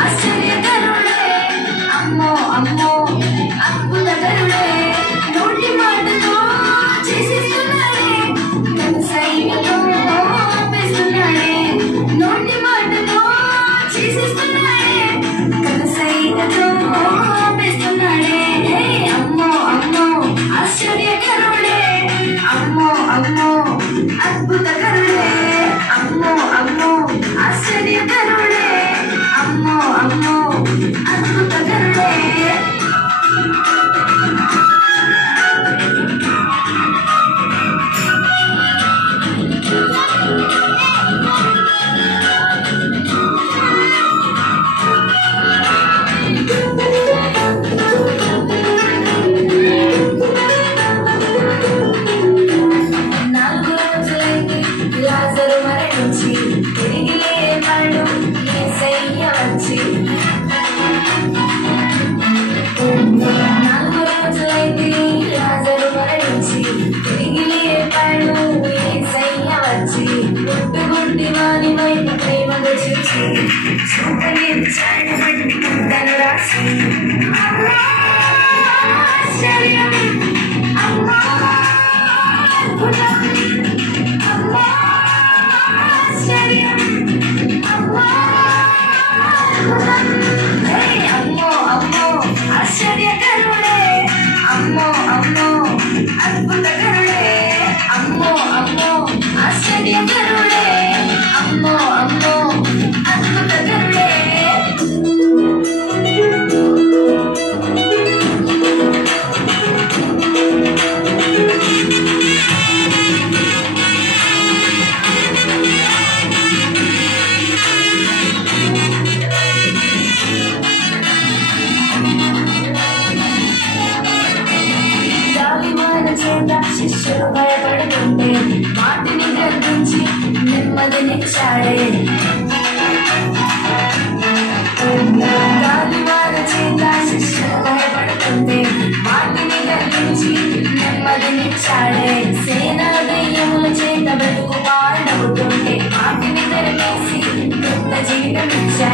ఆశ్చర్యకరుడే అమ్మో అమ్మో అద్భుతకరుడే నోటి మాటతో చేసేస్తున్నాడే నన్ను సైనితో ఆపేస్తున్నాడే నోటి మాటతో చేసేస్తున్నాడే నన్ను సైనితో ఆపేస్తున్నాడే అమ్మో అమ్మో ఆశ్చర్యకరుడే అమ్మో అమ్మో అద్భుతకరుడే అమ్మో అమ్మో ఆశ్చర్యకరుడే అమ్మో అమ్మో అద్భుతకరుడే శిష్యులు భయపడుతుంటే వాటిని గర్వించి నెమ్మదినిచ్చాడే గాలివాన చేత శిష్యులు భయపడుతుంటే వాటిని గర్వించి నెమ్మదినిచ్చాడే సేనా దెయ్యముల చేత బ్రతుకు పాడవుతుంటే వాటిని తెరవేసి కొత్త జీవితమిచ్చాడే